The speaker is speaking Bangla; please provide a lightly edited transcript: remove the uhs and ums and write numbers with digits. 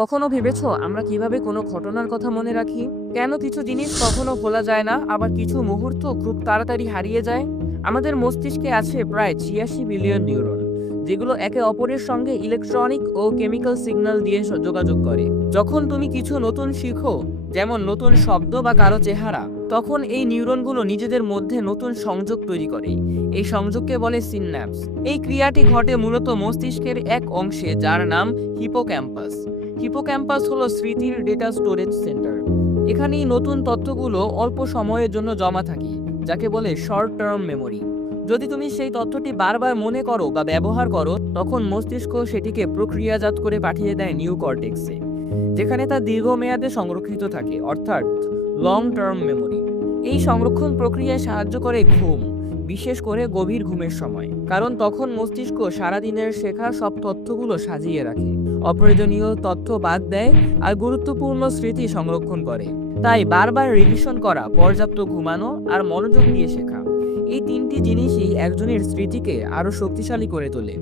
কখনো ভেবেছো আমরা কিভাবে কোনো ঘটনার কথা মনে রাখি? কেন কিছু জিনিস কখনো ভোলা যায় না, আবার কিছু মুহূর্ত খুব তাড়াতাড়ি হারিয়ে যায়? আমাদের মস্তিষ্কে আছে প্রায় ৮৬ বিলিয়ন নিউরন, যেগুলো একে অপরের সঙ্গে ইলেকট্রনিক ও কেমিক্যাল সিগন্যাল দিয়ে যোগাযোগ করে। যখন তুমি কিছু নতুন শিখো, যেমন নতুন শব্দ বা কারো চেহারা, তখন এই নিউরনগুলো নিজেদের মধ্যে নতুন সংযোগ তৈরি করে। এই সংযোগকে বলে সিনঅ্যাপস। এই ক্রিয়াটি ঘটে মূলত মস্তিষ্কের এক অংশে, যার নাম হিপোক্যাম্পাস। হিপোক্যাম্পাস হলো স্মৃতির ডেটা স্টোরেজ সেন্টার। এখানেই নতুন তথ্যগুলো অল্প সময়ের জন্য জমা থাকে, যাকে বলে শর্ট টার্ম মেমোরি। যদি তুমি সেই তথ্যটি বারবার মনে করো বা ব্যবহার করো, তখন মস্তিষ্ক সেটিকে প্রক্রিয়াজাত করে পাঠিয়ে দেয় নিউ কর্টেক্সে, যেখানে তা দীর্ঘমেয়াদে সংরক্ষিত থাকে, অর্থাৎ লং টার্ম মেমোরি। এই সংরক্ষণ প্রক্রিয়ায় সাহায্য করে ঘুম, বিশেষ করে গভীর ঘুমের সময়, কারণ তখন মস্তিষ্ক সারাদিনের শেখা সব তথ্যগুলো সাজিয়ে রাখে, অপ্রয়োজনীয় তথ্য বাদ দেয় আর গুরুত্বপূর্ণ স্মৃতি সংরক্ষণ করে। তাই বারবার রিভিশন করা, পর্যাপ্ত ঘুমানো আর মনোযোগ দিয়ে শেখা, এই তিনটি জিনিসই একজনের স্মৃতিকে আরো শক্তিশালী করে তোলে।